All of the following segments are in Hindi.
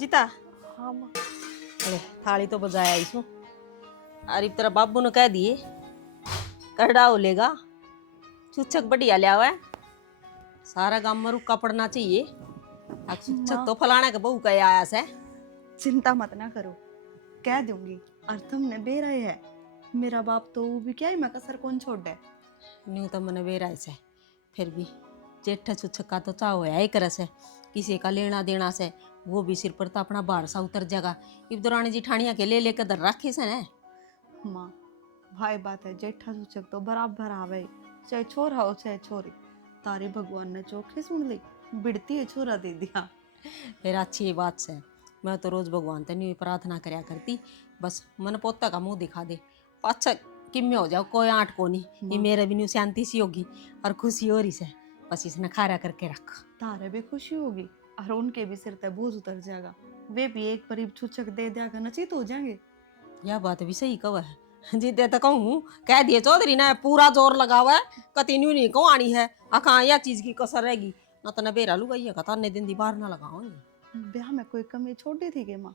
संजीता। हाँ माँ। अरे थाली तो बजाया इसमें। अरे तेरा बाबू ने कह दिए करड़ा लेगा चुच्छक बढ़िया लिया हुआ है, सारा गांव में रुका पड़ना चाहिए। चुच्छक तो फलाना के बहू का आया से। चिंता मत ना करो, कह दूंगी। और तुमने बेरा है, मेरा बाप तो भी क्या ही मैं कसर कौन छोड़ दे। न्यू तो मैंने बेरा से फिर भी जेठा चुच्छक का तो चाव है ही करे से, किसी का लेना देना से वो भी सिर पर तो अपना बार सा उतर जाएगा। इब दौरानी जिठानिया के ले लेकर दर रखे से न। माँ भाई बात है, जेठा सूचक तो बराबर आवे, चाहे छोरा हो चाहे छोरी। तारे भगवान ने चोखे सुन ली, बिड़ती है छोरा दे दिया। फिर अच्छी बात से मैं तो रोज भगवान ते न्यू प्रार्थना करया करती, बस मन पोता का मुंह दिखा दे, अच्छा किम्मे हो जाओ कोई आंट को नहीं, ये मेरे भी न्यू शांति सी होगी और खुशी हो रही से, बस इसने खारा करके रख। तारे भी खुशी होगी और उनके भी सिर तक बोझ उतर जाएगा, वे भी एक परीब छुचक दे दिया नचित हो जाएंगे। यह बात भी सही कहा है जी, दे तो कहूँ कह दिए चौधरी ने पूरा जोर लगा हुआ है, कति न्यू नहीं कहूँ आनी है अखा यह चीज की कसर रहेगी ना तो न बेरा लुगाई कथा ने दिन दी बाहर ना लगाओ। ब्याह में कोई कमी छोड़ दी थी के माँ?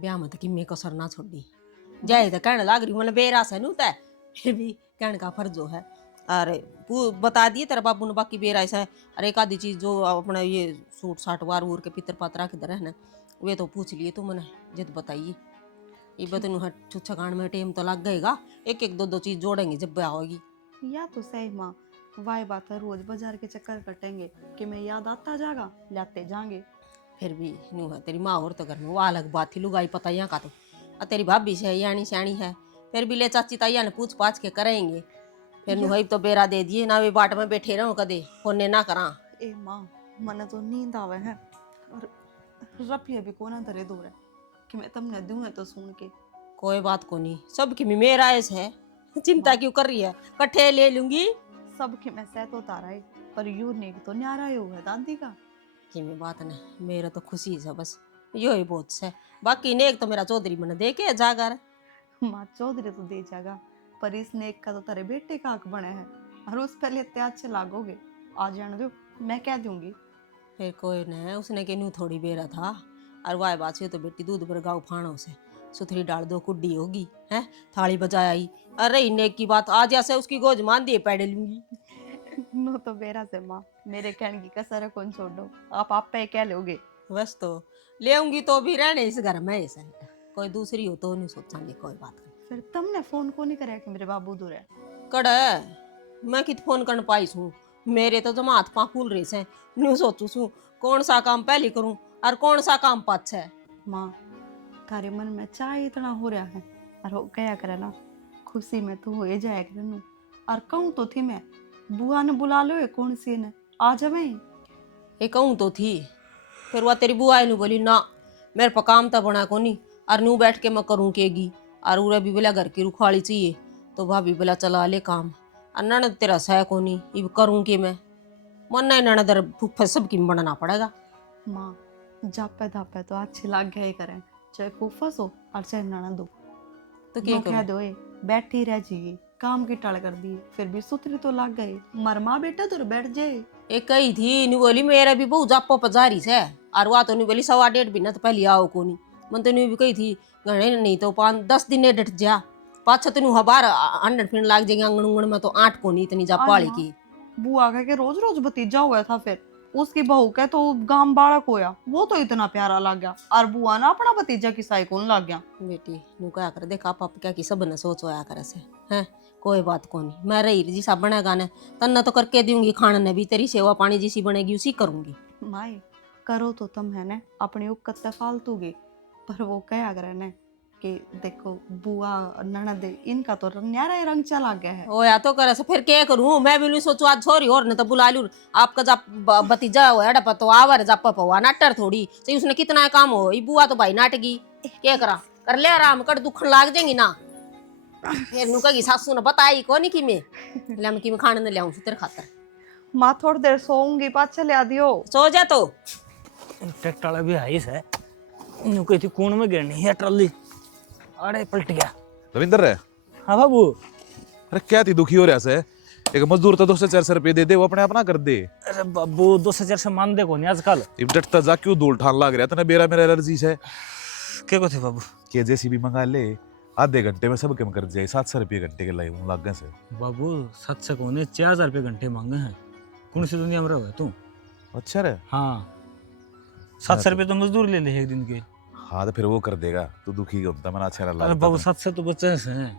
ब्याह में तो किम्मे कसर ना छोड़ी जाए तो कहने लग रही मैंने बेरा से नू तय, फिर भी कहने का फर्जो है। अरे बता दिए तेरा बाबू ने बाकी बेरा ऐसा है। अरे एक आधी चीज जो अपने ये सूट साट वार वूर के पितर पात्रा किधर है ना, वे तो पूछ लिए तू मैंने जिद बताइए। ये बतन छुच्छा खान में टाइम तो लग गएगा, एक एक दो दो चीज जोड़ेंगे जब ब्याह होगी। या तो सही माँ, वाई बात है, रोज बाजार के चक्कर कटेंगे कि मैं याद आता जाएगा लाते जाएंगे। फिर भी नू है तेरी माँ और तो घर में वो अलग बात थी, लुगाई पता यहाँ का तो तेरी भाभी से यानी श्याणी है, फिर भी ले चाची ताइया ने पूछ पाछ के करेंगे। फिर नुहई तो बेरा दे दिए ना, वे बाट में बैठे रहो कदे होने ना करा। ए माँ मन तो नींद आवे है और रपिया भी कोना धरे दूर है कि मैं तुमने दूं है तो सुन के। कोई बात को नहीं, सब की मेरा ऐस है, चिंता क्यों कर रही है, कट्ठे ले लूंगी सब की मैं सह तो तारा है, पर यू ने तो न्यारा ही है दादी का कि मैं बात नहीं, मेरा तो खुशी है बस यो ही बहुत से। बाकी नेक तो मेरा चौधरी मन दे के जाकर माँ चौधरी तो दे जाएगा, पर इस नेक का तो तेरे बेटे का हक बने है और उस पहले त्याग से लागोगे। आ जाने दो, मैं कह दूंगी। फिर कोई न उसने के नू थोड़ी बेरा था, और वाह बात से तो बेटी दूध पर गाँव फाणों से सुथरी डाल दो कुड्डी होगी है, थाली बजाया ही। अरे नेक की बात आज ऐसे उसकी गोज मान दिए पैडे लूंगी। नो तो बेरा से माँ, मेरे कहने की कसर है कौन छोड़ो, आप पे क्या लोगे। बस तो ले आऊंगी तो भी रहने इस घर में ऐसा है, कोई दूसरी हो तो नहीं सोचांगे कोई बात नहीं। फिर तुमने फोन को नहीं कराया कि मेरे बाबू दूर है? कड़े मैं कित फोन कर पाई हूँ, मेरे तो जमा हाथ पाँ फूल रहे से, न्यू सोचू छू कौन सा काम पहले करूँ और कौन सा काम पाछ है। माँ तारे मन में चाय इतना हो रहा है और हो गया करे ना, खुशी में तो हो जाए करे। और कहूँ तो थी मैं, बुआ ने बुला लो कौन सी ने आ जावे। ये कहूँ तो थी, फिर वह तेरी बुआ ने बोली ना मेरे पर काम तो बना को नहीं, और नू बैठ के मैं करूँ केगी, और उरे भी बोला घर की रुखाड़ी चाहिए, तो भाभी बोला चला ले काम, और ननद तेरा सह को नहीं इब करूँ कि मैं मन नहीं ननदर फुफ्फा सब की बनना पड़ेगा। माँ जापे धापे तो अच्छे लग गए करें, चाहे फूफस हो और चाहे ननद हो, तो क्या कह दो बैठी रह जाइए, काम की टल कर दी, फिर भी सुतरी तो लग गए, मरमा बेटा तो बैठ जाए। एक कही थी नी बोली मेरा भी बहु जापो पजारी से, और वह तो नहीं बोली 1.5 महीना तो पहले आओ को नहीं, मन तो नहीं भी कही थी गणे नहीं तो 5-10 दिन डट जा पाछा तो हबार अंडन फिर लाग जाएंगे आंगन उंगन में, तो आठ को नहीं इतनी जा पाली की। बुआ कह के रोज रोज भतीजा हुआ था, फिर उसकी बहू के तो गांव बालक होया, वो तो इतना प्यारा लग गया, और बुआ ना अपना भतीजा की साई कौन लग गया। बेटी नु क्या कर देखा पाप क्या की सब न सोच होया करे से हैं, कोई बात को नहीं, मैं रही जी सब बनेगा ने तन्ना तो करके दूंगी, खाने ने भी तेरी सेवा पानी जैसी बनेगी उसी करूंगी। माई करो तो तुम है ने अपनी उक्कत से फालतूगे, पर वो क्या करे ने कि देखो बुआ ननद इनका तो न्यारा ही रंग चला गया है। ओ या तो करे से फिर क्या करूं, मैं भी नहीं सोचू आज छोरी और न तो बुला लूं आपका जा भतीजा हो एड़ा पतो आवर जा पवा नाटर थोड़ी से उसने कितना काम हो, ई बुआ तो भाई नाटगी क्या करा कर ले आराम कर, दुखन लाग जाएंगी ना फिर नु कही सासू ने बताई को नहीं कि मैं ले कि मैं खाने न ले आऊं तेरे खातर। माँ थोड़ी देर सोऊंगी, पाछे ले आ दियो। सो जा तो ट्रैक्टर वाला भी हाइस है, इन्हों कही थी कौन में गिरनी है ट्रॉली, अरे पलट गया। रविंदर है। हाँ बाबू। अरे क्या थी दुखी हो रहा से, एक मजदूर तो 200-400 रुपये दे दे, वो अपने आप ना कर दे। अरे बाबू 200 से मान दे को नहीं आजकल। इब डटता जा क्यों धूल ठान लाग रहा तने, बेरा मेरा एलर्जी से क्या को थे बाबू? के जेसीबी मंगा ले, आधे घंटे में सब कम कर जाए। 700 रुपये घंटे के लाई लाग गए से। बाबू 700 को ने 4000 रुपये घंटे मांगे हैं। कौन सी दुनिया में रहो है तू? अच्छा रे। हाँ 700 रुपये तो मजदूर ले ले एक दिन के। हाँ तो फिर वो कर देगा, तू दुखी होता मना अच्छा ना अरे लगता। बाबू 700 तो बच्चे हैं।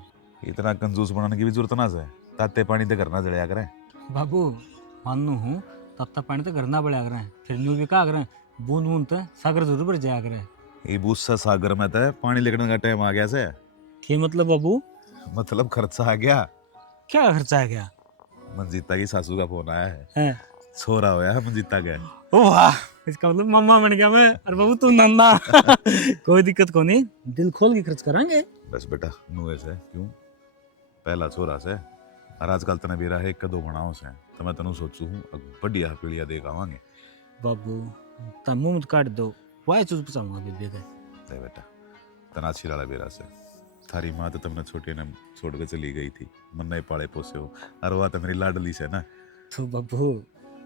इतना कंजूस बनाने की भी जरूरत ना है, ताते पानी तो करना जड़िया करे। बाबू मानू हूँ तत्ता पानी तो करना पड़ा करें, फिर न्यू भी क्या करें, बूंद बूंद तो सागर जरूर पर जाया करें। ये बूसा सागर में तो पानी लेकर का टाइम आ गया से। क्या मतलब बाबू? मतलब खर्चा आ गया। क्या खर्चा आ गया? मंजीता की सासू का फोन आया है, हैं? छोरा होया है मंजीता का। ओ वाह, इसका मतलब मम्मा बन गया मैं। और बाबू तू नंदा। कोई दिक्कत को नहीं, दिल खोल के खर्च करांगे। बस बेटा नुए से क्यों, पहला छोरा से और आजकल तना बेरा है एक दो बनाओ से, तो मैं तनु सोचू हूँ बढ़िया पीढ़िया देख आवांगे। बाबू ता मुंह मत काट दो, वाई चूज पचाऊंगा बीबी का। ते बेटा तना छिराला बेरा से, थारी माँ तो तुमने छोटे ने छोड़ के चली गई थी, मन नहीं पाले पोसे हो, और वह तो मेरी लाडली से ना। तो बाबू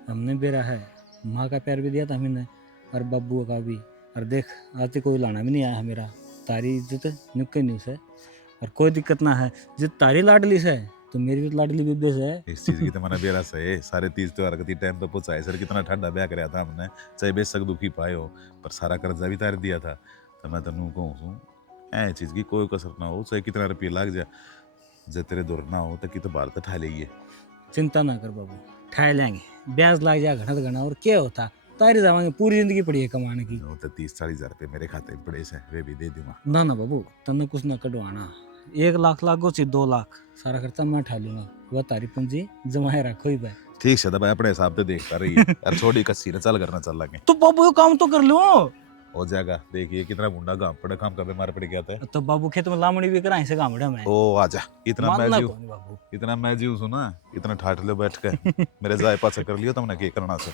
हमने बेरा है, माँ का प्यार भी दिया था हमने और बाबू का भी। और देख आज तो कोई लाना भी नहीं आया है मेरा, तारी इज्जत नुक्के न्यूज है। और कोई दिक्कत ना है, जित तारी लाडली से तो मेरी भी लाडली बीबी से है। इस चीज की तो मैंने बेरा से सारे 30 त्योहार के टाइम पे पहुंचाए सर, कितना ठंडा ब्याह कराया था हमने, चाहे बेशक दुखी पाए हो, पर सारा कर्जा भी तार दिया था। तो मैं तनु कहूँ ऐ चीज की कोई कसर ना हो, चाहे कितना रुपये लाग जाए, जे तेरे दूर ना हो तो कित बार तो ठा लेगी। चिंता ना कर बाबू, ठा लेंगे, ब्याज लाग जाए घना घना। और क्या होता, तारी जावांगे, पूरी जिंदगी पड़ी है कमाने की। वो तो 30-40 हजार रुपये मेरे खाते में पड़े से, वे भी दे दूंगा। ना ना बाबू तन्ने कुछ ना कटवाना, 1 लाख लागो चाहे 2 लाख, सारा खर्चा मैं उठा लूंगा। वह तारी पूंजी जमाए रखो ही भाई। ठीक है भाई, अपने हिसाब से देखता रही है। और छोड़ी कस्सी ने चल करना चल लगे तो बाबू ये काम तो कर लो। हो जाएगा, देखिए कितना गुंडा गांव पड़े, काम का बीमार पड़ गया था। तो बाबू खेत में लामड़ी भी कराए से काम मैं। ओ आजा, इतना मैं मानना जीव, कौन बाबू? इतना मैं जीव सुना, इतना ठाठ ले बैठ के मेरे जाए पाछे कर लियो तुमने के करना से।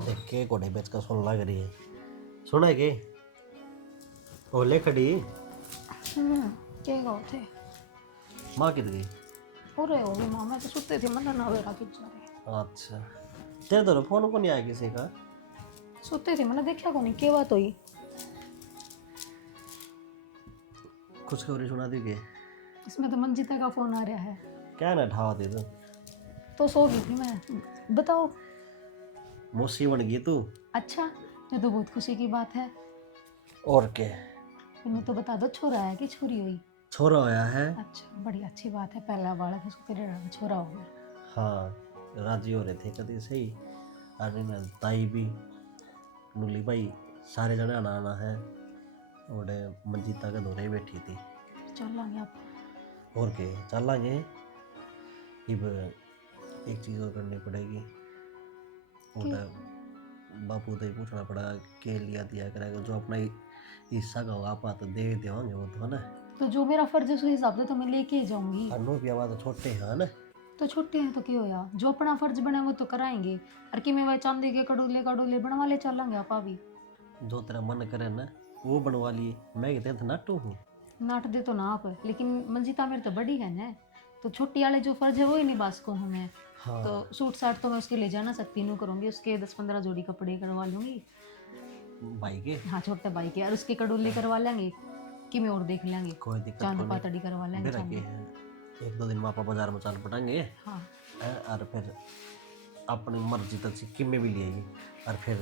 देख के घोड़े बेच का सुन लग रही है, सुना है के ओले खड़ी के गौ थे माँ कित गई? पूरे हो गए मामा तो सुते थे मतलब ना वेरा की जा अच्छा तेरे तो फोन को नहीं आया किसी का? सुते थे मैंने देखा को नहीं के बात हुई कुछ खबरें सुना दी के? इसमें तो मंजिता का फोन आ रहा है। क्या ना ढावा दे तो सो गई थी मैं, बताओ। मौसी बन गई तू? अच्छा ये तो बहुत खुशी की बात है। और क्या, इन्हें तो बता दो छोरा है कि छोरी हुई? छोरा होया है। अच्छा बड़ी अच्छी बात है, पहला बालक है उसको तेरे छोरा हो गया। हाँ राजी हो रहे थे कभी सही, अरे ना ताई भी नुली भाई सारे जने आना आना है, और मंजीता के दौरे बैठी थी। चल लाएंगे आप। और क्या चल लाएंगे। अब एक चीज़ और करनी पड़ेगी, और बापू तो ही पूछना पड़ेगा के लिया दिया करेगा, जो अपना हिस्सा का होगा आप तो दे देंगे वो तो है ना। तो जो मेरा फर्ज है उस हिसाब से तो मैं लेके ही जाऊंगी। अनु भी आवाज तो छोटे हैं ना, तो छोटे हैं तो क्या होया, जो अपना फर्ज बना वो तो कराएंगे। और कि मैं वह चांदी के कड़ोले कड़ोले बनवा ले चलेंगे आप भी। जो तेरा मन करे ना वो बनवा लिए, मैं कहते थे नाटू हूँ। नाट दे तो ना आप, लेकिन मंजिता मेरे तो बड़ी है ना, तो छोटी वाले जो फर्ज है वो ही निभा सकूँ हूँ मैं। हाँ तो सूट साट तो मैं उसके ले जा ना सकती, नू करूँगी उसके 10-15 जोड़ी कपड़े करवा लूँगी। भाई के हाँ छोटे भाई के, और उसके कड़ोले करवा लेंगे कि मैं और देख लेंगे, कोई दिक्कत चांद नहीं। पातड़ी करवा लेंगे मेरा चांदी। के है, 1-2 दिन में आप बाजार में चल पड़ेंगे हाँ और फिर अपनी मर्जी तक सिक्किम में भी ले आएगी, और फिर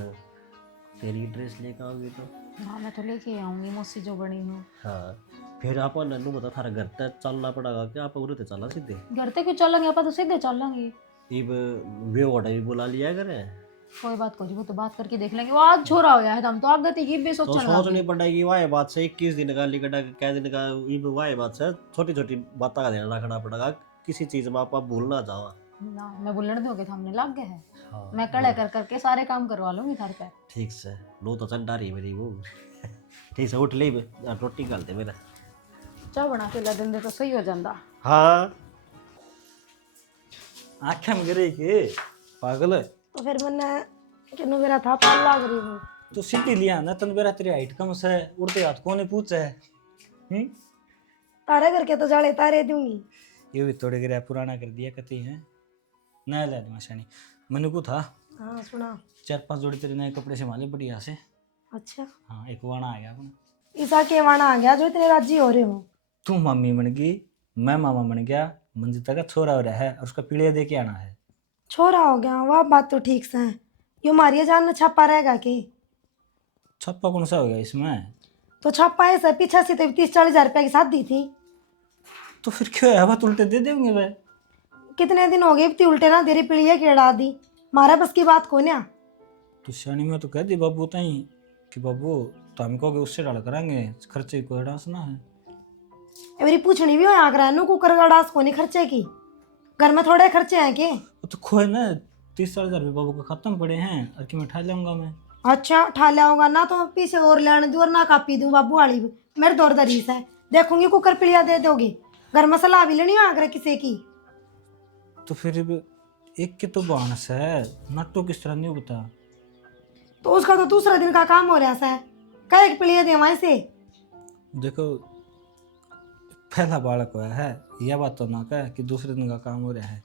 तेरी ड्रेस लेकर आओगी तो हाँ मैं तो लेके आऊँगी मुझसे जो बड़ी हूँ। हाँ फिर आप नन्नू बता थारा घर तक चलना पड़ेगा कि आप उरे चला सीधे? घर तक क्यों चलेंगे आप, तो सीधे चलेंगे। इब वे ऑर्डर भी बुला लिया करें, कोई बात कोई, वो तो बात करके देख लेंगे। वो आज छोरा हो है, हम तो आगे थी भी तो सोचने सोचनी लगे। पड़ेगी। वाह बात से 21 दिन का लिखा क्या दिन का, इब वाह बात से छोटी छोटी बातों का ध्यान रखना पड़ेगा, किसी चीज में आप भूल ना जाओ। ना मैं बुलने दोगे तो हमने लग गए हैं। हाँ, मैं कड़े कर करके सारे काम करवा लूंगी थार पे। ठीक से नो तो चंडा रही मेरी वो। ठीक से उठ ले, रोटी गाल दे मेरा। चाह बना के ला देंगे तो सही हो जाता। हाँ आँखें में गिरे के पागल है। तो फिर मैंने कि मेरा था पाल लाग रही हूँ। तो सीटी लिया ना, तन बेरा तेरी हाइट कम से, उड़ते हाथ को नहीं पूछे है। तारे करके तो जाले तारे दूंगी। ये भी थोड़े गिरा पुराना कर दिया कति है नया ला दूंगा शानी। मनु को था हाँ सुना। 4-5 जोड़ी तेरे नए कपड़े संभाले बढ़िया से। अच्छा हाँ एक वाणा आ गया अपना। ईसा के वाणा आ गया जो इतने राजी हो रहे हो। तू मम्मी बन गई, मैं मामा बन गया, मंजिता का छोरा हो रहा है और उसका पीढ़िया दे के आना है। छोरा हो गया वह बात तो ठीक से है। यो मारिया जान में छापा रहेगा कि छप्पा कौन सा हो गया इसमें? तो छापा ऐसा पीछे से 30-40 रुपया की शादी थी। तो फिर क्यों है बात उल्टे दे देंगे वे। कितने दिन हो गए इतनी उल्टे ना तेरी पीढ़िया की अड़ा दी। मारा बस की बात को ना। तो शानी में तो कह दी बाबू ताई कि बाबू तो हम कहोगे उससे डाल करांगे खर्चे को डांस ना है। मेरी पूछनी भी हो आगरा नु कुकर का डांस को नहीं खर्चे की। घर में थोड़े खर्चे हैं के। तो खोए ना 30-40 रुपये बाबू को खत्म पड़े हैं और कि मैं उठा लाऊंगा मैं। अच्छा ठा लाऊंगा ना तो पीछे और लेने दूँ और ना कापी दूँ बाबू वाली मेरे दौर दरीस है। देखूंगी कुकर पिलिया दे दोगे। घर में सलाह भी लेनी हो आगरा किसी की। तो फिर एक के तो बांस है नट्टो किस तरह नहीं बता। तो उसका तो दूसरा दिन का काम हो रहा है। कह एक पिलिया दे वहीं से। देखो पहला बालक हुआ है यह बात तो ना कह कि दूसरे दिन का काम हो रहा है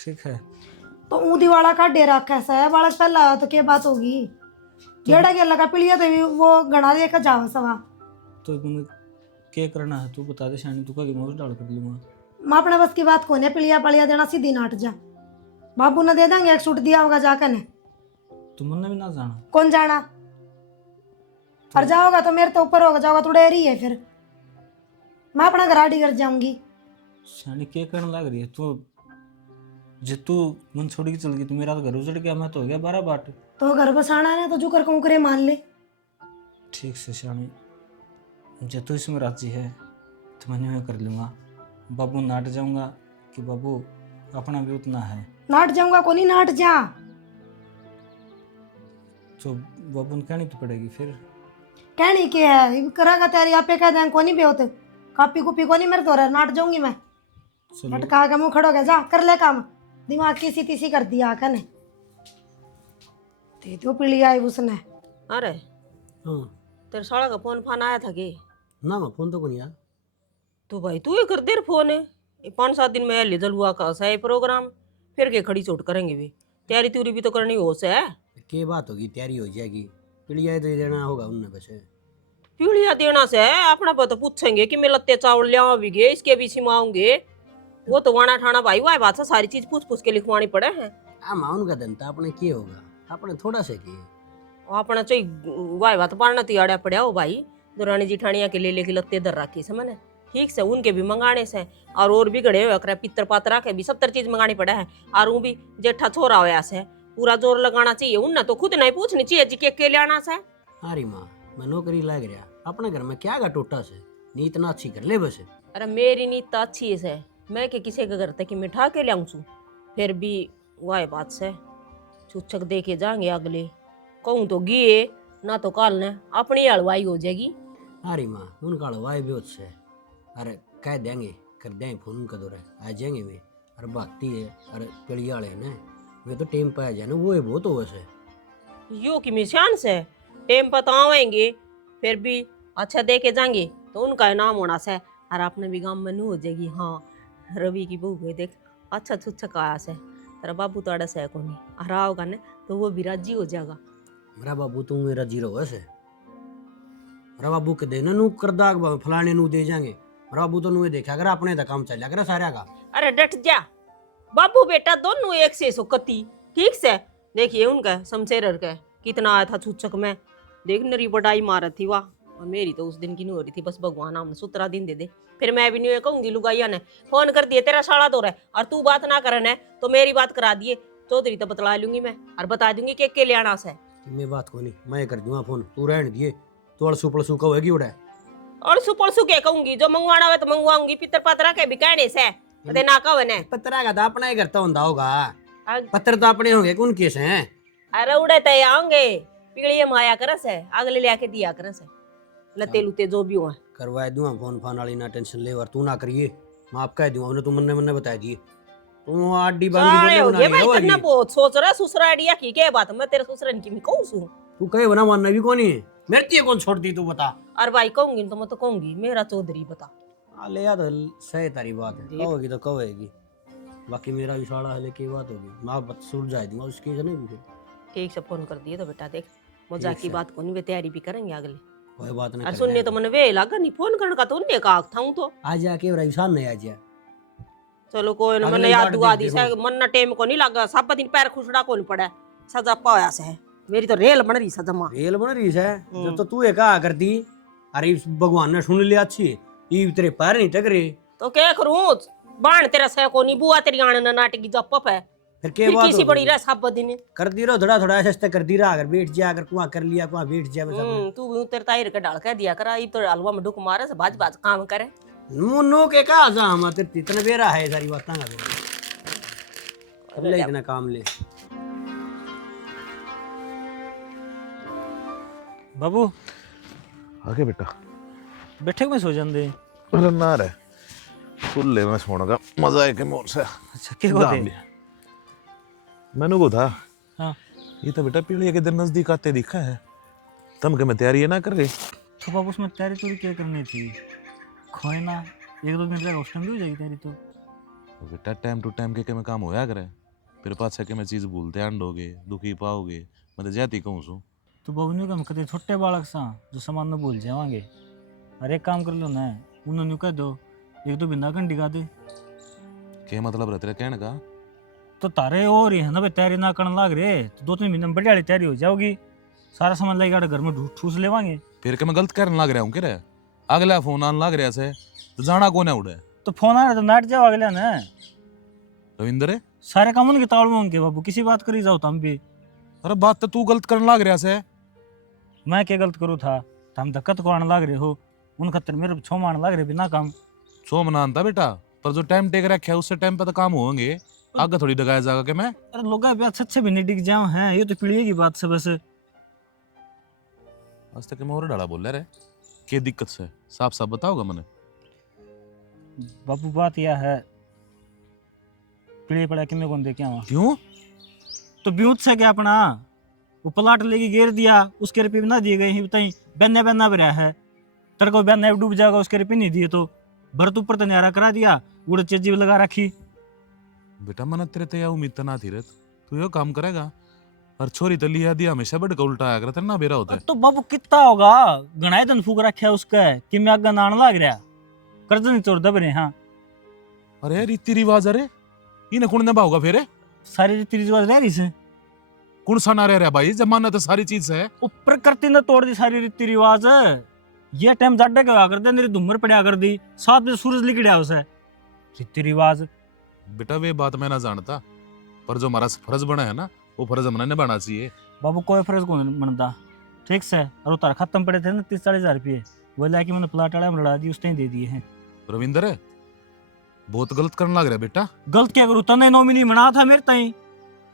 ठीक है। तो ऊदी वाला का डेरा कैसा है बालक पहला आया तो क्या बात होगी। जेड़ा के लगा पिलिया तो भी वो गणा दे कर जावा सवा। तो मैंने क्या करना है तू बता दे शानी तू का मोज डाल कर लूँगा। मैं अपने बस की बात को नहीं पिलिया पलिया देना सीधी नाट जा। बाबू ने दे देंगे एक सूट दिया होगा जाकर ने। तुमने भी ना जाना। कौन जाना और जाओगा तो मेरे तो ऊपर होगा जाओगा तो डेरी है फिर। मैं अपना गराडी कर जाऊंगी। शानी क्या करने लग रही है तू जे तू मन छोड़ के चल गई तो मेरा तो घर उजड़ गया मैं तो हो गया 12 बाट। तो घर बसाना है तो जुकर कुंकरे मान ले। ठीक से शानी जे तू इसमें राजी है तो मैंने मैं कर लूँगा। बाबू नाट जाऊंगा कि बाबू अपना भी उतना है। नाट जाऊंगा को नहीं नाट जा। तो बाबू ने कहनी तो पड़ेगी फिर। कहनी के है करेगा तेरी आपे कह दें को नहीं बेहोते कापी कुपी को नहीं मेरे तो नाट जाऊंगी मैं। चलो लटका के मुंह खड़ो गया जा कर ले काम। दिमाग किसी तीसी कर दिया कने ते तो पिली आई उसने। अरे हाँ तेरे साला का फोन फान आया था कि ना मैं फोन तो को नहीं यार। तो भाई तू ही कर देर फोन है। ये 5-7 दिन में लिजल हुआ का सा ये प्रोग्राम फिर के खड़ी चोट करेंगे भी। तैयारी त्यूरी भी तो करनी हो से है। क्या बात होगी तैयारी हो जाएगी पिलिया तो देना होगा उनने वैसे। पीढ़िया देना से है अपना पता पूछेंगे कि मैं लत्ते चावल लिया भी गे इसके भी सिमाऊंगे। वो तो वाना ठाना भाई वाह बात से सारी चीज पूछ पूछ के लिखवानी पड़े हैं। हाँ उनका धंधा अपने क्या होगा अपने थोड़ा सा किए। अपना चाहिए वाह बात पारना तियाड़ा पड़ा हो भाई। दुरानी जिठानिया के ले लेके लत्ते दर रखी से मैंने ठीक से उनके भी मंगाने से और भी गड़े हुए कर पितर पात्रा के भी 70 चीज मंगानी पड़ा है। और वो भी जेठा छोरा होया से पूरा जोर लगाना चाहिए उनने तो खुद नहीं पूछनी चाहिए जी के लियाना से। अरे माँ मैं नौकरी लग रहा अपने घर में क्या गा टोटा से नीत ना अच्छी कर ले बस। अरे मेरी नीत तो अच्छी है मैं के किसी के घर तक कि मिठा के लाऊं छू फिर भी वाह बात से चुच्छक दे के जाएंगे अगले कहूँ तो गिए ना तो काल ने अपनी हलवाई हो जाएगी। अरे माँ उनका हलवाई भी से अरे कह देंगे कर देंगे फोन उनका दौरा आ जाएंगे वे। अरे बाती है अरे पिड़िया वाले ने वे तो टेम पे आ जाए ना वो है बहुत हो वैसे यो की मिशान से टेम बतावेंगे फिर भी अच्छा दे के जाएंगे तो उनका नाम होना से और आपने भी गाँव में नू हो जाएगी। हाँ रवि की बहू गई देख अच्छा छुच्छक आया से तेरा बाबू तो अड़स है को नहीं और आओगा ने तो वो भी राजी हो जाएगा। मेरा बाबू तू मेरा जीरो वैसे मेरा बाबू के देना नू कर दाग फलाने नू दे जाएंगे। मेरा बाबू तो नू देखा कर अपने तो काम चल कर सारा का। अरे डट जा बाबू बेटा दोनों एक से कती ठीक से देखिए उनका शमशेर का कितना आया था छुच्छक में देख नरी बड़ाई मारत थी वाह। और मेरी तो उस दिन की नहीं हो रही थी बस भगवान हमने 17 दिन दे दे फिर मैं भी नहीं कहूंगी लुगाइया ने फोन कर दिए तेरा साला दो रहा और तू बात ना करन है तो मेरी बात करा दिए चौधरी तो बतला लूंगी मैं और बता दूंगी के ले आना से। मैं बात को नहीं मैं कर दूंगा फोन तू रहने दिए तो अड़सू पड़सू का होगी उड़ा और सुपरसु के कहूंगी जो मंगवाना है तो मंगवाऊंगी पितर पात्रा के भी कहने से अरे ना कहो ने पत्रा का तो अपना ही करता होता होगा पत्थर तो अपने होंगे कौन केस हैं। अरे उड़े तय आऊंगे पीड़िए माया करस है अगले लेके दिया करस है लते लुते जो भी हुआ करवा दूंगा फोन फान वाली ना टेंशन ले और तू ना करिए मैं आप कह दूंगा उन्हें तू मन मन बता दिए तू आडी सारे हो गए भाई बांगी तन्ना बहुत सोच रहा ससुरा आइडिया की के बात मैं तेरे ससुरन की मैं कहूं सु तू कहे बना मानना भी कौन है मेरे कौन छोड़ दी तू बता। और भाई कहूंगी तो मैं तो कहूंगी मेरा चौधरी बता हाँ ले या तो सही तारी बात है, देख। कहोगी तो कहोगी, बाकी मेरा भी साड़ा है लेके बात होगी, मैं बत सुलझा दूंगा उसकी से नहीं भी ठीक से फोन कर दिए तो बेटा देख मजाक की से। बात को नहीं, वे तैयारी भी करेंगे अगले। कोई बात नहीं और कर सुनने लेंगे। तो मन वे लगा नहीं फोन करने का, तो उनने कहा था हूं तो आज जाके रविशान नहीं आज चलो कोई ना, अगली मन याद बार दुआ देख दी से देखो। मन ना टाइम को नहीं लगा, सब दिन पैर खुसड़ा को नहीं पड़ा सजा पाया से है। मेरी तो रेल बन रही सजा मां। रेल बन रही है जब तो तू कहा करती, अरे इस भगवान ने सुन लिया अच्छी, ये तेरे पैर नहीं टकरे, तो क्या करूं, बाण तेरा से को नहीं, बुआ तेरी आने ना नाटकी जप है, फिर के फिर बात किसी हो बड़ी गई? रह सब दिन। कर दी रहो थोड़ा थोड़ा ऐसे कर दी रहा, अगर बैठ जा, अगर कुआं कर लिया कुआं बैठ जा, बस अपने। तू भी तेरे ताईर के डाल के दिया करा, ई तो हलवा में डुक मारे से भाज भाज काम करे। मुन्नो के कहा जा हम तेरे इतने बेरा है सारी बातें कर ले, इतना काम ले। बाबू आगे बेटा बैठे में सो जाते। अरे ना रे खुले में सोने का मजा है कि मोर से अच्छा क्या जान होते? लिया। मैंने को था हाँ ये तो बेटा पीढ़ी के दिन नजदीक आते दिखा है, तम के मैं तैयारी ना कर रही। तो बाबू उसमें तैयारी तो क्या करनी थी, खोए ना 1-2 दिन रहेगा उस टाइम भी हो जाएगी तैयारी तो। तो बेटा टाइम टू टाइम के मैं काम होया करे, फिर पाछा के मैं चीज भूलते आंडोगे दुखी पाओगे, मैं तो जाती कहूँ सू। तो बाबू ने कहा कदे छोटे बालक सा जो सामान न भूल जावांगे, अरे एक काम कर लो ना, उन्होंने कह दो 1-2 बिंदा घंटी गा दे। क्या मतलब रहते कहने का? तो तारे और ही है ना भाई, तैयारी ना करने लाग रहे तो 2-3 महीने में बढ़िया तैयारी हो जाओगी, सारा सामान लेके घर में ठूस लेवांगे। फिर के मैं गलत करने लग रहा हूँ क्या? अगला फोन आने लग रहा से तो जाना कौन है उड़े? तो फोन आ रहा तो नाट जाओ अगले ना, रविंदर है? सारे काम उनके ताड़ में होंगे बाबू, किसी बात करी जाओ तुम भी। अरे बात तो तू गलत करने लग रहा से। मैं क्या गलत करूँ था, तुम दिक्कत को आने लग रहे हो, उन खतर मेरे छो मारने लग रहे बिना काम। सो मनान था बेटा, पर जो टाइम टेक रखा है उससे टाइम पे तो काम होंगे, आगे थोड़ी डगाया जाएगा कि मैं। अरे लोग अच्छे भी नहीं डिग जाओ हैं, ये तो पीढ़ी की बात से बस। आज तक मैं और डाला बोल रहा है, क्या दिक्कत से साफ साफ बताओगा मैंने। बाबू बात यह है, पीढ़ी पड़ा कि मैं कौन दे के आवा, क्यों? तो ब्यूत से क्या अपना वो प्लाट लेके घेर दिया, उसके रुपये ना दिए गए बताई, बहना बहना भी रहा है, तेरे को बहना डूब जाएगा उसके रुपये नहीं दिए तो भरत ऊपर तो न्यारा करा दिया, उड़ चीज लगा रखी। बेटा मैंने तेरे ते उम्मीद तो ना थी रे, तू यो काम करेगा, और छोरी तो लिया दिया हमेशा बड़ का उल्टा आया करता ना बेरा होता है। तो बाबू कितना होगा, गणाए दिन फूक रखा उसका कि मैं आगे नान लाग रहा, कर्ज नहीं चोर दब रहे। हाँ अरे रीति रिवाज, अरे इन्हें कौन निभाओगा फिर? सारी रीति रिवाज रह रही से, कौन सा ना रह रहा भाई, जमाना तो सारी चीज है। ऊपर करती ने तोड़ दी सारी रीति रिवाज। ये टाइम जाडे का कर दे, मेरी धुम्मर पड़ा कर दी, 7 बजे सूरज लिखड़ा उसे रीति रिवाज। बेटा वे बात मैं ना जानता, पर जो हमारा फर्ज बना है ना वो फर्ज हमने निभाना चाहिए। बाबू कोई फर्ज को नहीं बनता ठीक से, और उतार खत्म पड़े थे ना 30-40 हजार रुपये, वो लाके मैंने प्लाट वाला में लड़ा दी, उस टाइम दे दिए हैं। रविंदर है बहुत गलत करने लग रहा है बेटा। गलत क्या करूँ, तने नॉमिनी बना था मेरे ताई,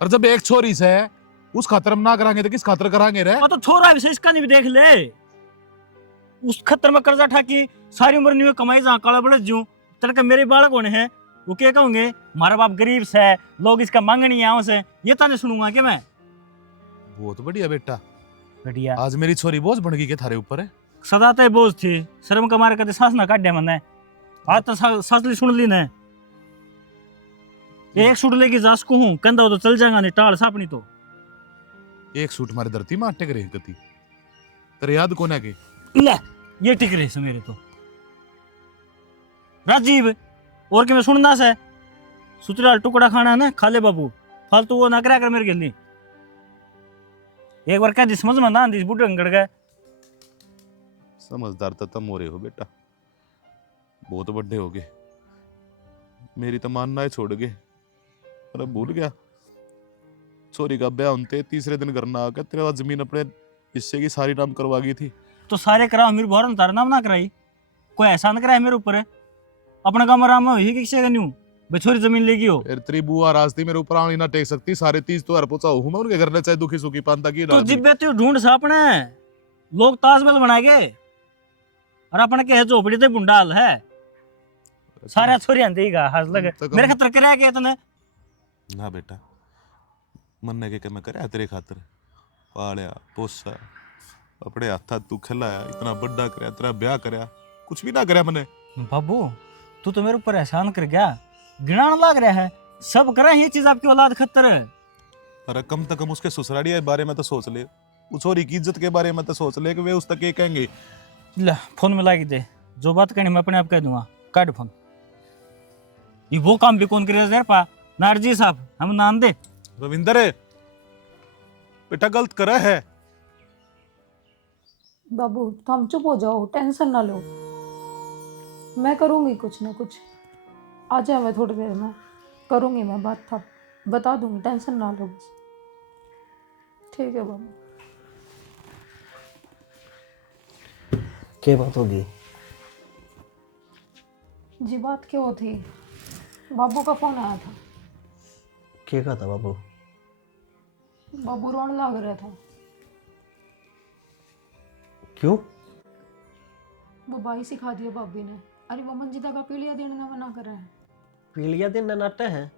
और जब एक छोरी से है उस खातर हम ना करांगे तो किस खातर करांगे रे? तो छोरा विशेष इसका नहीं भी देख ले, उस खतर में कर्जा ठाकी सारी उम्र नहीं कमाई जहाँ काला बड़े जू तेरे मेरे बालक होने हैं, वो क्या कहोगे हमारा बाप गरीब से है, लोग इसका मांगनी है उसे, ये ताने सुनूंगा क्या मैं? बहुत बढ़िया बेटा, बढ़िया आज मेरी छोरी बोझ बन गई के थारे ऊपर है। सदा तो बोझ थी, शर्म का मारे कदे सांस ना काटे मैंने, आज तो सांस ली सुन ली ने, एक सूट लेके जास को हूँ कंधा हो तो चल जाएगा, नहीं टाल सापनी तो एक सूट मारे धरती में अटक रही गति, तेरे याद कौन है के? ले ये टिक रही से मेरे तो राजीव, और क्या मैं सुनना से सुतराल टुकड़ा खाना है ना खा ले बाबू, फालतू वो ना करा कर मेरे गिलनी, एक बार क्या समझ में ना आंदी बूढ़े अंगड़ गए। समझदार तो तुम हो रहे हो बेटा, बहुत बड़े हो गए, मेरी तो मानना है छोड़ गए। अरे भूल गया छोरी का ब्याह होते तीसरे दिन करना आकर तेरे बाद जमीन अपने हिस्से की सारी नाम करवा गई थी। तो सारे कराओ, मेरे भौरन तारा नाम ना कराई, कोई एहसान कराए मेरे ऊपर है, अपना काम आराम में ही किसी का नहीं बछोरी जमीन लेगी हो। फिर तेरी बुआ रास्ते मेरे ऊपर आनी ना टेक सकती, सारे 30 तो हर पहुंचा हूं मैं उनके घर में, चाहे दुखी सुखी पांता की तो डाल दी। जिब्बे तो ढूंढ सा अपने लोग ताजमहल बनाएंगे और अपने के झोपड़ी ते बुंडाल है, सारे छोरी आंदी का हंस लगे मेरे खतर कराया के तने ना बेटा, मन के मैं कराया तेरे खातर, पालिया पोसा अपने हाथा तू खिलाया, इतना बड़ा कराया, तेरा ब्याह कराया, कुछ भी ना कराया मैंने। बाबू तू तो मेरे ऊपर एहसान कर गया, गिनान लाग रहा है, सब करा ये चीज आपकी औलाद खतर है। अरे कम से कम उसके ससुराली के बारे में तो सोच ले, उस छोरी की इज्जत के बारे में तो सोच ले कि वे उस तक ये कहेंगे। ले फोन मिला के दे, जो बात कहनी मैं अपने आप कह दूंगा, काट फोन। ये वो काम भी कौन करेगा पा नारजी साहब, हम नाम दे। रविंदर बेटा गलत करा है। बाबू तुम चुप हो जाओ, टेंशन ना लो, मैं करूँगी कुछ ना कुछ। आ जाए, मैं थोड़ी देर में करूँगी, मैं बात था बता दूँगी, टेंशन ना लो बस। ठीक है बाबू। क्या बात होगी? जी बात क्यों थी, बाबू का फ़ोन आया था। क्या कहा था बाबू? बाबू रोने लग रहा था। क्यों? वो बाई सिखा दिया भाभी ने। अरे वो मंजिता का पीलिया देने ना मना कर रहे हैं। पीलिया दिन नाटे हैं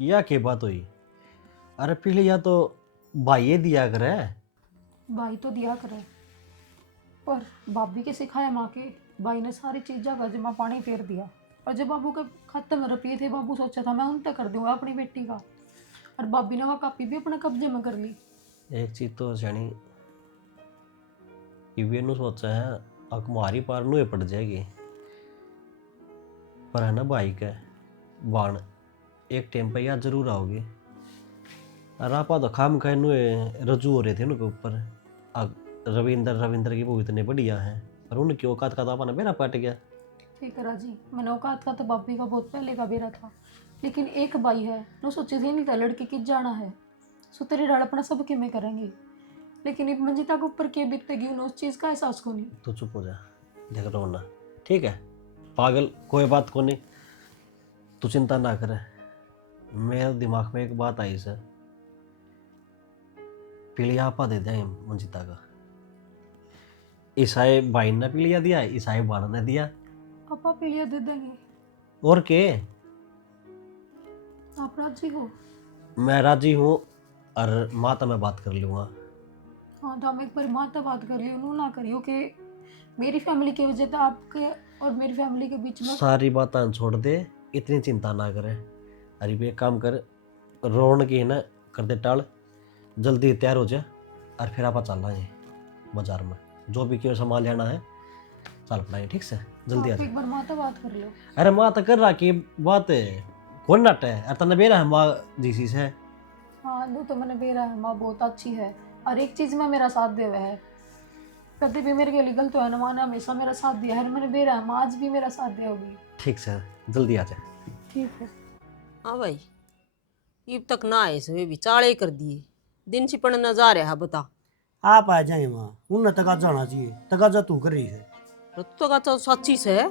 या क्या बात हुई? अरे पीलिया तो भाई दिया करे। भाई तो दिया करे, पर भाभी के सिखाए माँ के भाई ने सारी चीज़ गजमा पानी फेर दिया। और जब बाबू के खत्म रुपये थे, बाबू सोचा था मैं उन तक कर दूंगा अपनी बेटी का, और भाभी ने वह कापी भी अपने कब्जे में कर ली। एक चीज तो जानी ये नु सोचा है अकमारी पार नु पड़ जाएगी, पर है ना भाई का बाण एक टाइम पे याद जरूर आओगे। और आपा तो खाम खाए नु रजू हो रहे थे उनके ऊपर। रविंदर की वो इतने बढ़िया हैं, और उनकी औकात का तो आपा मेरा पट गया। ठीक है राजी, मैंने औकात का तो भाभी का बहुत पहले का बेरा था, लेकिन एक भाई है नो सोचे थे नहीं था लड़के की जाना है, सो तेरे डाल अपना सब के में करेंगे, लेकिन एक मंजिता के ऊपर के बीतेगी उन्हें उस चीज़ का एहसास को नहीं। तो चुप हो जा, देख रोना ठीक है, पागल कोई बात को नहीं, तू चिंता ना करे। मेरे दिमाग में एक बात आई सर, पीलिया आपा दे दिया मंजिता का। ईसाई भाई ने पीलिया दिया, ईसाई बाण ने दिया, पापा पीलिया दे देंगे। और के आप राजी हो? मैं राजी हूँ, और माता मैं बात कर लूँगा। हाँ तो हम एक बार माता बात कर लियो, नू ना करियो कि मेरी फैमिली की वजह से आपके और मेरी फैमिली के बीच में। सारी बातें छोड़ दे, इतनी चिंता ना करे। अरे भी एक काम कर, रोन की है ना कर दे टाल, जल्दी तैयार हो जा, और फिर आप चल रहा है बाजार में, जो भी क्यों सामान लेना है चल पड़ाएंगे, ठीक से जल्दी आ आप जा। एक बार माता बात कर लो। अरे माँ तो कर रहा कि बात है कौन नाट है, अरे तने बेरा है माँ जीसी से। हाँ नू तो मैंने बेरा है, माँ बहुत अच्छी है, और एक चीज़ में मेरा साथ दे हुआ है, कभी भी मेरे के लिए गलत हुआ ना, माँ ने हमेशा मेरा साथ दिया है, मैंने बेरा है, माँ आज भी मेरा साथ देगी। ठीक से जल्दी आ जा। ठीक है। हाँ भाई, अब तक ना आए सो भी चाले कर दिए, दिन छिपण न जा रहा बता। आप आ जाए माँ, उन तक जाना चाहिए, तकाजा तू कर रही है। तो का तो सच्ची से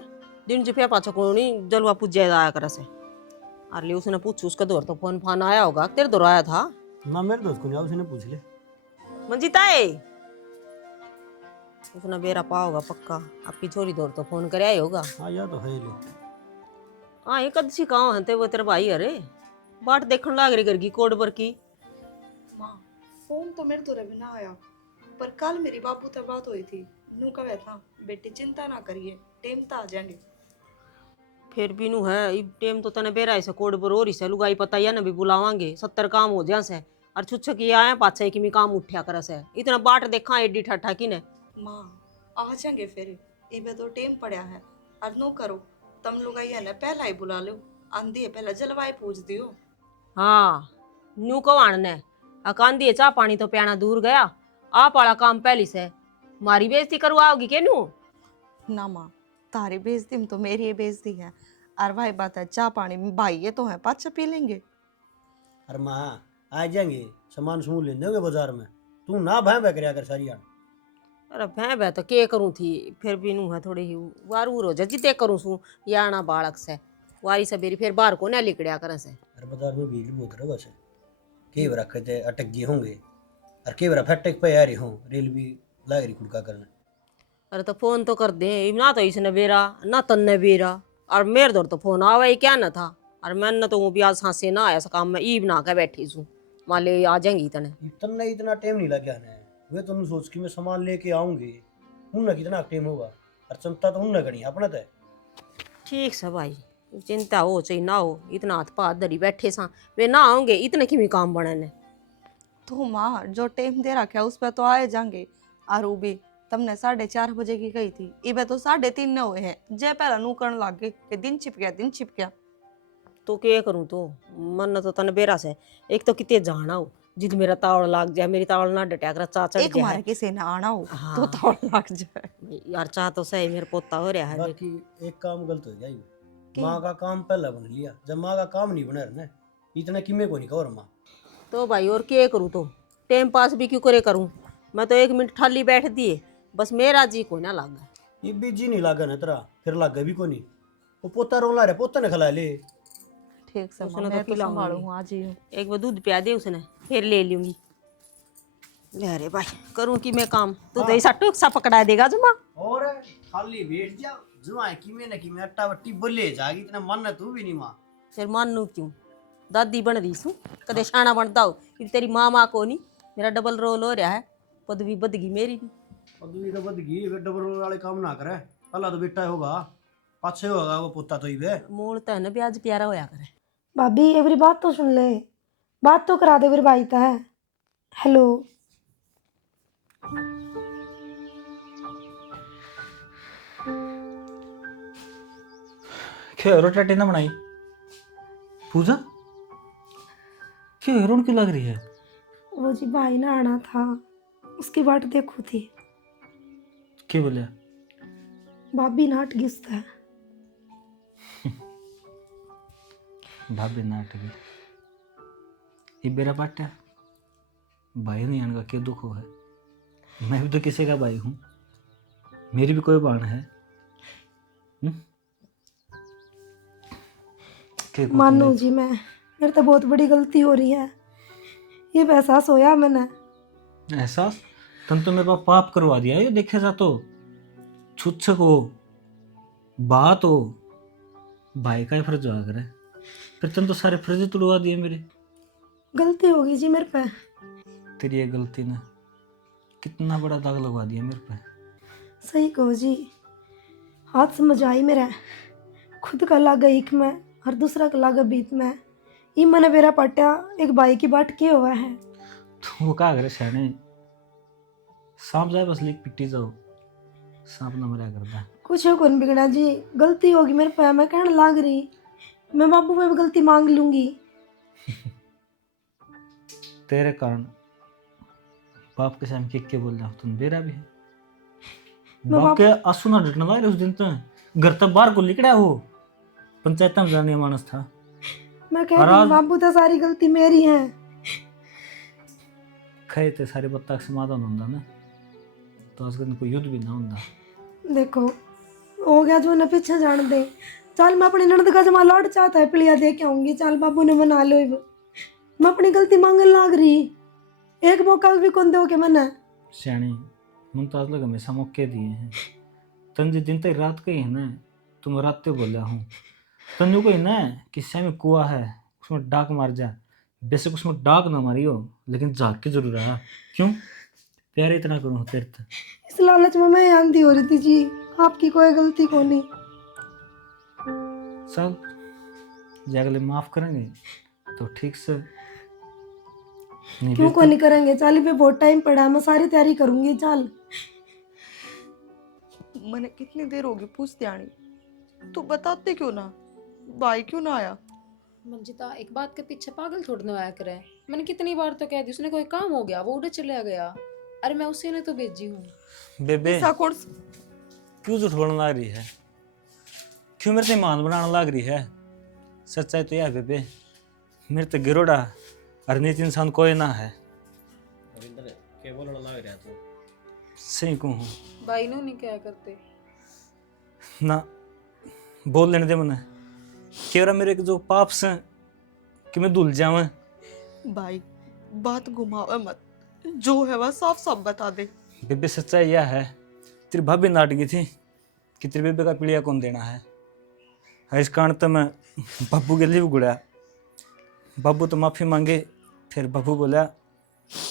दिन छिपे पाछा को नहीं जलवा पूछ आया कर से। अरे उसने पूछू, उसका दौर तो फोन फान आया होगा, तेरे दौर आया था ना? मेरे दोस्त को नहीं, उसने पूछ ले। मंजिता है उसने बेरा पा होगा पक्का, आपकी छोरी दौर तो फोन करे आया होगा। हाँ या तो है ले। हाँ ये कद सी गाँव है वो तेरे भाई, अरे बाट देखने लाग रही करगी कोड पर की। माँ फोन तो मेरे तो भी ना आया, पर कल मेरी बाबू तक बात हुई थी, नू कहे था बेटी चिंता ना करिए, टेम तो आ जाएंगे। फिर भी नू है इब टेम तो तने बेरा ऐसे कोड पर और से लुगाई पता या ना भी बुलावांगे 70 काम हो जा से, और छुच्छक ये आए पाछे कि मैं काम उठा कर से इतना बाट देखा एडी ठाठा की ने। माँ आ जाएंगे फिर, इबे तो टेम पड़ा है, और नो करो तम लोग आई है ना पहला ही बुला लो, आंधी है पहला जलवाई पूछ दियो। हाँ नू को आने अकान दिए चाह पानी तो प्याना दूर गया, आप वाला काम पहली से मारी बेइज्जती करवाओगी के नू? ना माँ तारी बेइज्जती तो मेरी ही बेइज्जती है, और भाई बात है चाह पानी भाई ये तो है पाँच पी लेंगे। अरे माँ आ जाएंगे, सामान समूह ले देंगे बाजार में, तू ना भय बह कर सारी यार। अरे भै तो के करूँ थी, फिर भी नू है थोड़ी ही वार हो जा जिते करूँ सू या ना बालक से वारी सबेरी फिर बाहर को ना लिकड़िया कर से। अरे बाजार में भीड़ बहुत है वैसे, कई बार रखे अटक गए होंगे, और कई बार फटक पे आ रही हों, रेल भी लाग रही खुड़का करने। अरे तो फोन तो कर दे ना, तो इसने बेरा ना तन्ने बेरा, और मेरे दौर तो फोन आवा ही क्या न था, और मैंने तो भी आज सांसे ना आया काम में ईब ना के बैठी सू मान ले आ जाएंगी तने। इतना टाइम नहीं लगा है, वे तो सोच के मैं सामान लेके आऊंगी, उनने कितना टाइम होगा, और चिंता तो उनने करनी अपना तो। ठीक से भाई, चिंता हो चाहे ना हो, इतना हाथ पाथ धरी बैठे सा, वे ना आओगे इतने किमी काम बनने। तो माँ जो टाइम दे रखा है उस पर तो आए जाएंगे। और वो भी तुमने 4:30 बजे की कही थी, इबे तो 3:30 न हुए हैं। जे पहला नू करने लग गए कि दिन छिप गया, दिन छिप गया। तो क्या करूँ, तो मन तो तन बेरा से एक तो कितने जाना हो, जिद मेरा तावड़ लाग जाए, मेरी तावड़ ना डटिया कर चा चढ़ एक जाए। मारे किसी ने आना हो हाँ। तो तौड़ लग जाए। यार चाह तो सही मेरा पोता हो रहा है। बाकी एक काम गलत हो गया, माँ का काम पहला बन लिया, जब माँ का काम नहीं बना ना इतना किमे को नहीं कहो माँ। तो भाई और क्या करूँ, तो टाइम पास भी क्यों करे करूँ, मैं तो 1 मिनट ठाली बैठ दिए, बस मेरा जी को ना लागा। ये भी जी नहीं लागा ना तेरा, फिर लागा भी को नहीं। वो पोता रोला रहा, पोता ने खिला ले। ठीक से उसने माँ, तो मैं तो पिलाऊंगी। संभालूंगी आज ही। एक बार दूध पिया दे उसने, फिर ले लूंगी। अरे भाई करूँ कि मैं काम, तू तो ऐसा टूक सा पकड़ा देगा जुमा। और खाली बैठ जा, जुआ किमे न किमे अट्टा बट्टी बोले जागी, इतना मन है तू भी नहीं माँ। फिर मानू क्यों, दादी बन रही सू, कदे शाना बनता हो, कि तेरी माँ को नहीं, मेरा डबल रोल हो रहा है, पदवी बद गई मेरी भी। पदवी तो बद गई, फिर डबल वाले काम ना करे, पहला तो बेटा होगा, पाछे होगा वो पोता तो ही वे। मोल तो है ना ब्याज प्यारा होया करे। भाभी एवरी बात तो सुन ले, बात तो करा दे मेरे भाई ता। हेलो क्यों रोटी ना बनाई पूजा? क्यों रोन क्यों लग रही है? वो जी भाई ना आना था, उसकी बाट देखो थी। क्या बोले? भाभी नाट गिसता है। भाभी नाट गई, ये बेरा पाटा भाई नहीं आने का क्या दुख हो है। मैं भी तो किसी का भाई हूँ, मेरी भी कोई बाण है। क्या कुछ मानो नहीं। जी मैं, मेरे तो बहुत बड़ी गलती हो रही है, ये एहसास होया मैंने। एहसास? तुम तो मेरे पास पाप करवा दिया ये, देखे जा तो छुच्छक हो बात हो, भाई का ही फर्ज हुआ करे, फिर तुम तो सारे फर्ज तुड़वा दिए मेरे। गलती होगी जी मेरे पे। तेरी ये गलती ने कितना बड़ा दाग लगवा दिया मेरे पे। सही कहो जी, हाथ समझ आई मेरा, खुद का लागा एक में और दूसरा का लागा बीत में। ये मैंने बेरा पट्या एक भाई की बाट के हुआ है। तो वो क्या करे सियाने, सांप जाए बस लीक पिट्टी जाओ, सांप ना मरा करता। कुछ कौन बिगड़ा जी, गलती होगी मेरे पे, मैं कहने लाग रही, मैं बाबू पे भी गलती मांग लूंगी। तेरे कारण बाप के सामने के बोल रहा तुम बेरा भी है। मैं बाप के आंसू ना ढटना उस दिन तो घर तक बाहर को निकला, वो पंचायत में जाने मानस था। मैं कह रही हूँ बाबू तो सारी गलती मेरी है। खरे ते सारे बत्ता का समाधान होता ना, तो आज कल कोई युद्ध भी ना होता। देखो हो गया जो न पीछे जान दे, चल मैं अपनी ननद का जमा लौट चाहता है पिलिया दे के आऊंगी, चल बाबू ने मना लो। मैं अपनी गलती मांगने लाग रही, एक मौका भी कौन दोगे मैंने। सियाणी मन तो आज लग हमेशा मौके दिए हैं, तन जो दिन तक रात कही है ना, तुम रात ते बोला हूँ तन जो कही ना कि में कुआ है उसमें डाक मार जा, बेशक उसमें डाक ना मारी हो लेकिन झाक के जरूर रहा। क्यों प्यारे इतना करूँ तेरे तक? इस लालच में मैं आंधी हो रही थी जी, आपकी कोई गलती को नहीं। चल जागले माफ करेंगे तो ठीक से, नहीं क्यों भी को नहीं करेंगे, चाली पे बहुत टाइम पड़ा है, मैं सारी तैयारी करूंगी। चल मैंने कितनी देर होगी पूछते आनी, तू बताते क्यों ना, भाई क्यों ना आया? मंजिता एक बात के पीछे पागल थोड़ा ना आया करे, मैंने कितनी बार तो कह दी, उसने कोई काम हो गया वो उड़े चले गया, अरे मैं उसी ने तो भेजी हूँ। बेबे ऐसा कौन क्यों झूठ बोलने लग रही है, क्यों मेरे से मान बनाने लग रही है? सच्चाई तो यह बेबे, मेरे तो गिरोड़ा और नीच इंसान कोई ना है। रविंद्र क्या बोलने लग रहा तू? सही कहूँ भाई नो नहीं क्या करते ना, बोल लेने दे मने, केवरा मेरे के जो पाप से कि मैं धुल जाऊं। भाई बात घुमावे मत, जो है वह साफ साफ बता दे। बेबे सच्चाई यह है, तेरी भाभी नाट गई थी कि तेरे बेबे का पीड़िया कौन देना है। इस कारण तो मैं बाबू के लिए भी गुड़ाया, बाबू तो माफ़ी मांगे, फिर बाबू बोला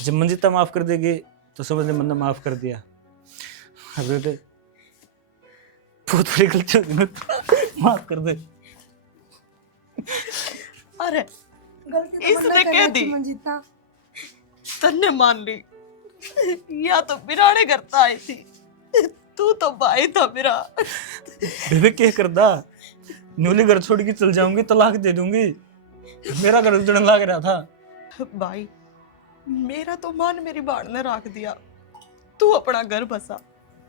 जब मंजिता माफ़ कर देगी तो समझ ले मैंने माफ़ कर दिया। बेटे बहुत बड़ी गलती होगी। माफ कर दे। अरे गलती तो इसने बंदा कह करे दी। थी मंजीता। तन्ने मान ली, या तो बिराने करता आई थी, तू तो भाई था मेरा। बेबे क्या करदा, न्यूली घर छोड़ के चल जाऊंगी, तलाक दे दूंगी। मेरा घर उजड़ने लग रहा था। भाई मेरा तो मान मेरी बाण ने रख दिया, तू अपना घर बसा,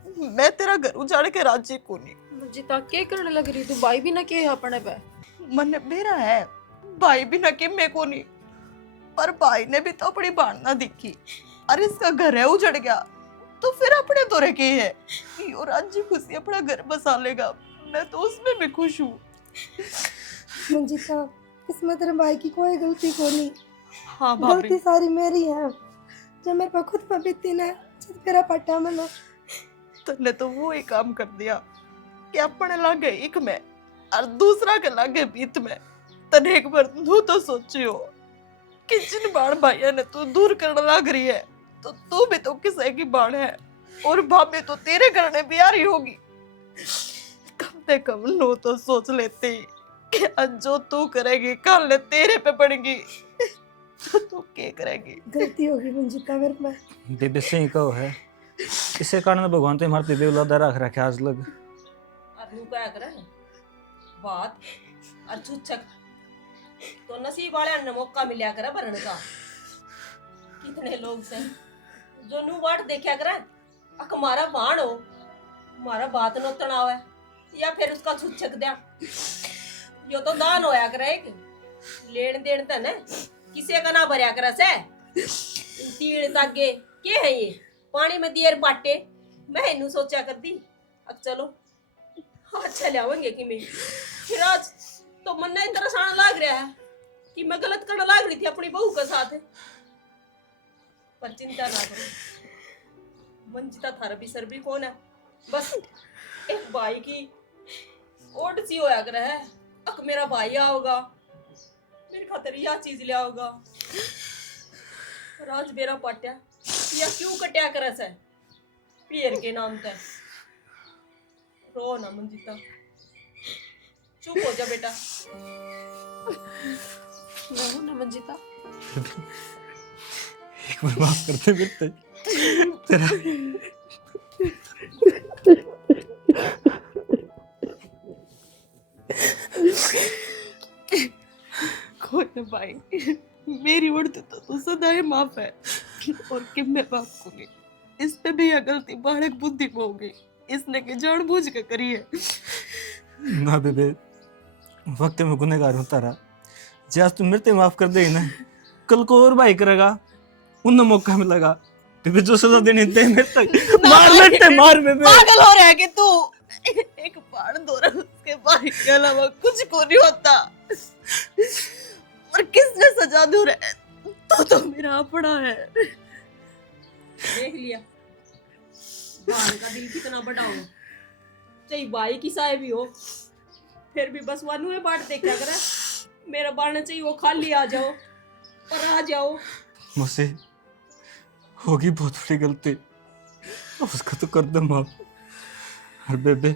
मैं तेरा घर उजाड़ के राजी को नहीं। मंजिता क्या करने लग रही तू? भाई भी ना के अपने पे मन मेरा है, भाई भी ना कि मैं को नहीं, पर भाई ने भी तो अपनी बाण ना दिखी, अरे इसका घर है उजड़ गया, तो फिर अपने तो रखे है, यो राजी खुशी अपना घर बसा लेगा, मैं तो उसमें भी खुश हूँ। मंजीता इसमें तेरे भाई की कोई गलती को नहीं। हाँ भाभी, गलती सारी मेरी है, जो मेरे पे खुद पे बीती ना, जब तेरा पट्टा मना। तने तो वो ही काम कर दिया कि अपने लागे एक में और दूसरा के लागे बीत में। तने एक बार तू तो सोचियो कि जिन बाण भाइयों ने तू दूर करने लग रही है, तो तू भी तो किसी की बाण है, और भाभी तो तेरे करने भी आ रही होगी। कम से कम नो तो सोच लेती कि आज जो तू करेगी कल तेरे पे पड़ेगी, तो तू क्या करेगी। गलती होगी मंजीता मेरे पे। बेबे से ही कहो है, इसे कारण भगवान तो मारते बेवलादा रख रखे आज लग। और नू क्या करे बात और चुचक तो नसीब वाले ने मौका मिला करे भरण का। कितने लोग से जो नू वाट देखा करे अक मारा बाण हो, मारा बात नो तनाव है, या फिर उसका छुच्छक दिया, यो तो दान होया करे एक लेन देन तन किसी का ना भरया करे से। तीन तागे के है ये पानी में देर बाटे, मैं इनू सोचा कर दी अब चलो अच्छा लावेंगे कि मैं फिर आज तो मन ने इतना साण लाग रहा है कि मैं गलत करने लाग रही थी अपनी बहू के साथ। पर चिंता ना करो, मंजिता थारा भी सर भी कौन है, बस एक भाई की ओट सी होया कर है, अक मेरा भाई आओगा मेरे खातिर यह चीज लिया होगा। राज बेरा पाट्या या क्यों कट्या करे से पीर के नाम ते। रो ना मंजिता, चुप हो जा बेटा। रो ना मंजिता। एक बार माफ कर दे बेटे, तेरा कोई ना भाई, मेरी उड़ती तो तू सदाई माफ है, और कि मैं बाप को नहीं, इस पे भी यह गलती बालक बुद्धि में होगी, इसने के जानबूझ के करी है। ना बेबे, वक्त में गुनहगार हूँ तारा, आज तू मेरे ते माफ कर देगी ना, कल को और भाई करेगा, उन्हें मौका मिलेगा। बेबे जो सजा देनी दे मेरे तक, मार लेते मार बेबे। पागल हो रहा है कि तू एक बाण दो रहा, उसके भाई के अलावा कुछ को नहीं होता, और किसने सजा दू रहा है, तो मेरा अपना है। देख लिया भान का दिल कितना बड़ा हो, चाहे भाई की साय भी हो, फिर भी बस वानू है बाट देखा करे, मेरा बाण चाहिए वो खाली आ जाओ और आ जाओ। मुझसे होगी बहुत बड़ी गलती, उसका तो कर दे माफ। और बेबे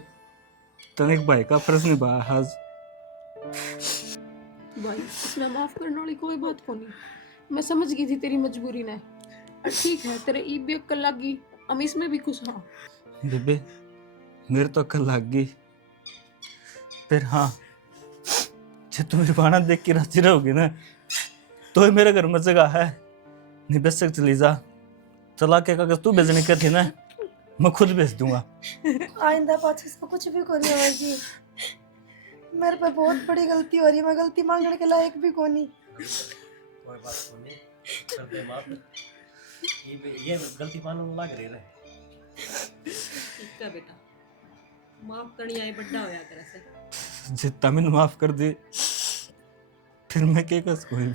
तने एक भाई का फर्ज निभाया आज। भाई इसमें माफ करने वाली कोई बात को नहीं, मैं समझ गई थी तेरी मजबूरी ने। ठीक है तेरे ईब भी अक्ल लग गई, हम इसमें भी खुश हाँ। बेबे मेरे तो अक्ल लग गई, फिर हाँ जब तुम मेरी बाणा देख के राजी रहोगे ना, तो ही मेरे घर में जगह है, नहीं बेच सक चली जा। चला के कागज तू भेजने के थे ना, मैं खुद भेज दूंगा। आइंदा पाछे से कुछ भी करो जी, मेरे पे बहुत बड़ी गलती हो रही है, मैं गलती मांगने के लायक भी कोनी। कोई बात को नहीं, कर दे माफ। ये गलती मानने लग रही है। ठीक है बेटा, माफ करनी आए बड्डा होया करे से। जितना मैंने माफ कर दे, फिर मैं क्या कर सकूं।